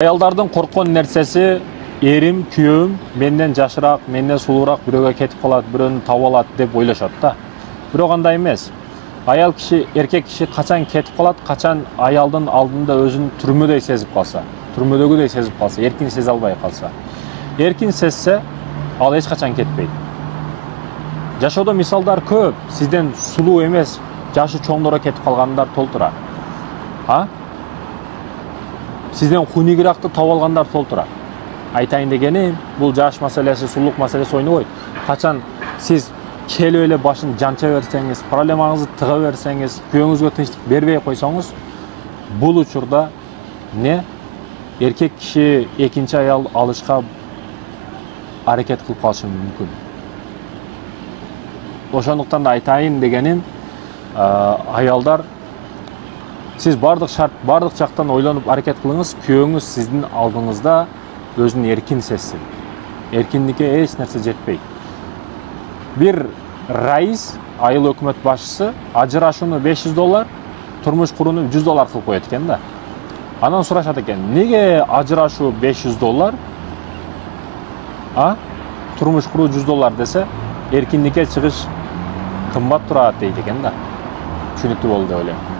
Аялдардын корккон нерсеси эрим, күйөөм менден жашыраак, менден сулуураак бирөөгө кетип калат, бирөөнү таап алат деп ойлошот да. Бирок андай эмес. Аял киши, эркек киши качан кетип калат, качан аялдын алдында өзүн түрмөдөй сезип калса, түрмөдөгүдөй сезип калса, эркин сезе албай калса. Эркин сезсе, ал эч качан кетпейт. Жашоодо мисалдар көп. Сизден сулуу эмес, жашы чоңдоро кетип калгандар толтура. Сизден хунигиракты таап алгандар толтура. Айтайын дегеним, бул жаш маселеси, сулуулук маселеси ойнобойт. Качан сиз келип эле башын жанча берсеңиз, проблемаңызды тыга берсеңиз, күйөөңүзгө тынчтык бербей койсоңуз, бул учурда эркек киши экинчи аял алышка аракет кылып калышы мүмкүн. Ошондуктан да айтайын дегеним, аялдар сиз бардык шарт, бардык жактан ойлонуп аракет кылыңыз, күйөөңүз сиздин алдыңызда өзүн эркин сезсин. Эркиндикке эч нерсе жетпейт. Бир раис, айыл өкмөт башчысы ажырашууну $500, турмуш курууну $100 кылып коет экен да. Анан сурашат экен, неге ажырашуу $500, турмуш куруу $100 десе, эркиндикке чыгыш кымбат турат дейт экен да. Түшүнүктүү болду деп ойлойм.